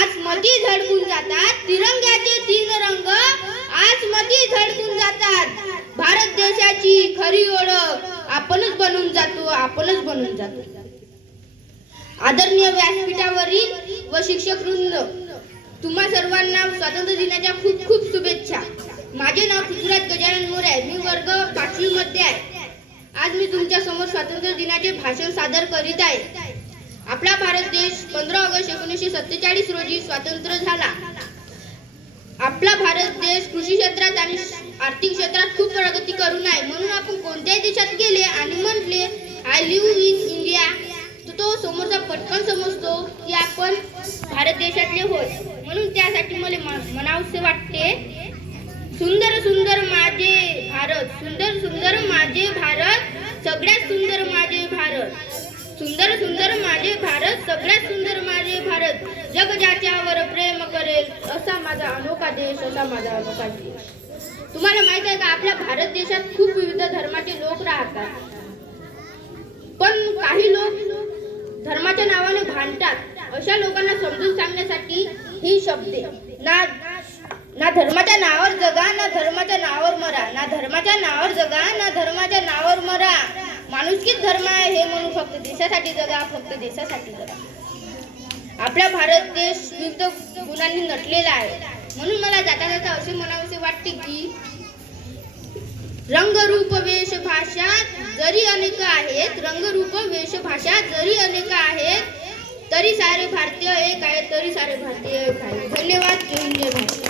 आज मती झडकून जातात. तिरंग्याचे तीन रंग आज मती झडकून जातात. भारत देशाची खरी ओळख आपणच बनून जातो आपणच बनून जातो. आदरणीय व्यासपीठावरील व शिक्षक वृंद तुम्हा सर्वांना स्वातंत्र्य दिनाच्या खूप खूप शुभेच्छा. माझे नाव पृथ्वीराज गजानन मोरे आहे. मी वर्ग पाचवी मध्ये आहे. आज मी तुमच्यासमोर स्वातंत्र्य दिनाचे भाषण सादर करीत आहे. आपला भारत देश पंधरा ऑगस्ट एकोणीसशे सत्तेचाळीस रोजी स्वातंत्र्य झाला. आपला भारत देश कृषी क्षेत्रात आणि आर्थिक क्षेत्रात खूप प्रगती करून आहे म्हणून आपण कोणत्याही देशात गेले आणि म्हटले आय लिव्ह इन इंडिया तर तो समोरचा पटकन समजतो की आपण भारत देशातले होत म्हणून त्यासाठी मला म- वाटते सुंदर सुंदर माझे भारत सुंदर सुंदर माझे भारत सगळ्यात सुंदर माझे भारत सुंदर सुंदर माझे भारत सगळ्यात सुंदर माझे भारत. जग ज्याच्यावर प्रेम करेल असा माझा अनोखा देश असा माझा अनोखा देश. तुम्हाला माहीत आहे का आपल्या भारत देशात खूप विविध धर्माचे लोक राहतात. पण काही लोक धर्माच्या नावाने भांडतात. अशा लोकांना समजून सांगण्यासाठी ही शब्दे. ना ना धर्माच्या नावावर जगा ना धर्माच्या नावावर मरा ना धर्माच्या नावावर जगा ना धर्माच्या नावावर मरा माणुसकीच धर्म आहे हे म्हणून फक्त देशासाठी जगा फक्त देशासाठी जगा. आपला भारत देश विविध गुणांनी नटलेला आहे. म्हणून मला जाता जाता असे म्हणावेसे वाटते की रंगरूप वेश भाषा जरी अनेक आहेत रंगरूप वेश भाषा जरी अनेक आहेत तरी सारे भारतीय एक आहेत तरी सारे भारतीय एक आहे धन्यवाद जय हिंद